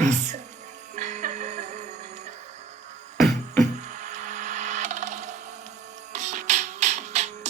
Jezu.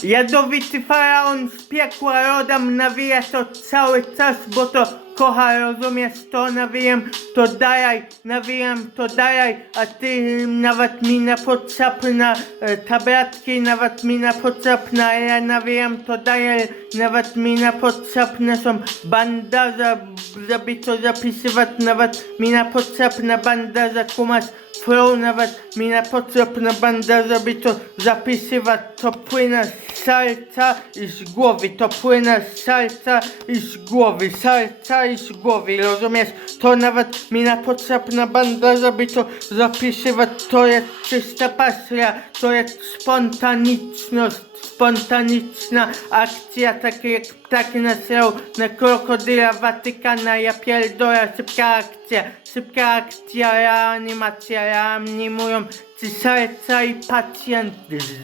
Jadowity faraon z piekła rodam nawija to cały czas, bo to kocha, rozumiesz to, nawijam to dajaj, nawijam to dajaj, a ty nawet mi na potrzeb na e, tabletki, nawet mi na potrzeb na, ja nawijam to dajaj, nawet mi na potrzebne są bandaże, żeby to zapisywać, nawet mi na potrzebne bandaże, kumasz, Flow nawet mi na potrzebna banda, żeby to zapisywać, to płynę serca i z głowy, to płynę z serca i z głowy, serca i z głowy, rozumiesz? To nawet mi na potrzebna banda, żeby to zapisywać, to jest czysta pasja, to jest spontaniczność, spontaniczna akcja, takie jak ptaki nasrał na krokodyla Watykana, ja pierdolę, szybka akcja, szybka akcja, reanimacja, reanimują ci serca i pacjent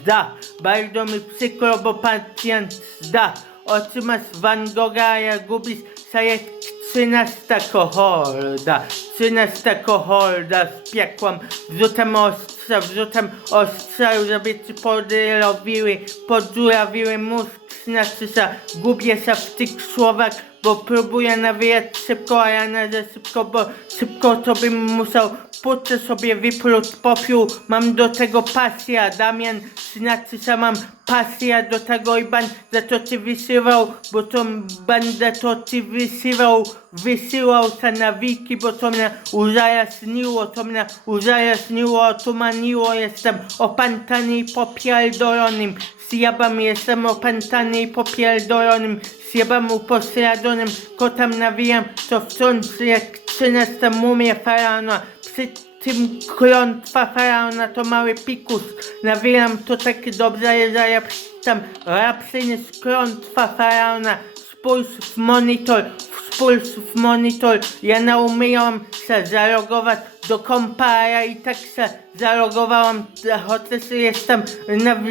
zda, bardzo mi przykro, bo pacjent zda, otrzymasz Van Gogha, ja gubisz sajet Trzynasta kohorda, trzynasta kohorda z piekłem, wrzutem ostrza, wrzutem ostrza, żeby ci podrobiły, podziurawiły mózg, się, gubię się w tych słowach, bo próbuję nawijać szybko, a ja za szybko, bo szybko to bym musiał płuce sobie wypluć popiół, mam do tego pasję, Damian, znaczy się mam pasję do tego i będę to ci wysyłał, bo to będę to ci wysyłał, wysyłał te nawiki, bo to mnie uzajaśniło, to mnie uzajaśniło, otumaniło, jestem opętany i popierdolonym, zjebam, jestem opętany i popierdolonym, zjebam upośledzonym, kotem nawijam, to wciąż jak 13 mumie faraona, przy tym klątwa faraona to mały pikus, nawijam to tak dobrze, że ja tam rapsyny z klątwa faraona, spójrz w monitor, spójrz w monitor, ja naumiałam się zalogować do kompa, a ja i tak się zalogowałam, chociaż jestem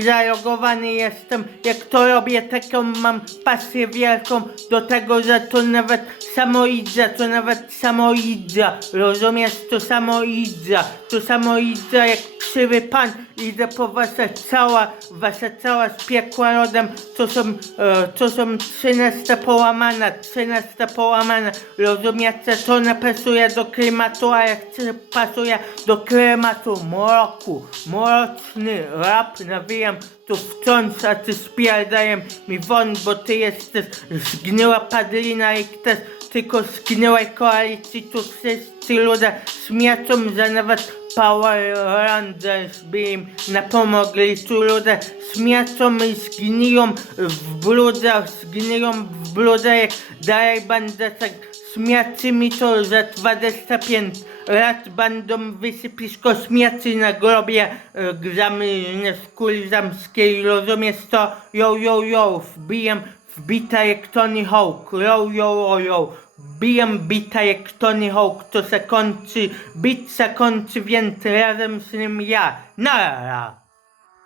zalogowany jestem, jak to robię, taką mam pasję wielką do tego, że to nawet samoidza, to nawet samoidza, rozumiesz, to samoidza, to samoidza jak krzywy pan, idę po wasze cała, wasza cała z piekła rodem, to są, e, to są trzynaste połamana, trzynaste połamana, rozumiecie, to nie pasuje do klimatu, a jak chce- pasuje do klimatu, mroku, mroczny rap, nawijam tu wciąż, a ty spierdajem mi won, bo ty jesteś zgniła padlina i chcesz tylko zgniłej koalicji, tu wszyscy ludzie śmiecą, że nawet Power Rangers by im napomogli, tu ludzie śmiecą i zgniją w brudze, zgniją w brudze, jak dalej będę tak śmiaci mi to za 25 lat będą wysypisko śmiaci na grobie e, grzamy w kuli zamskiej, rozumiesz to? Yo, yo, yo, wbijam wbita jak Tony Hawk, yo, yo, yo, yo. Bijam bita jak Tony Hawk, to se kończy, bit se kończy, więc razem z nim ja. Nara!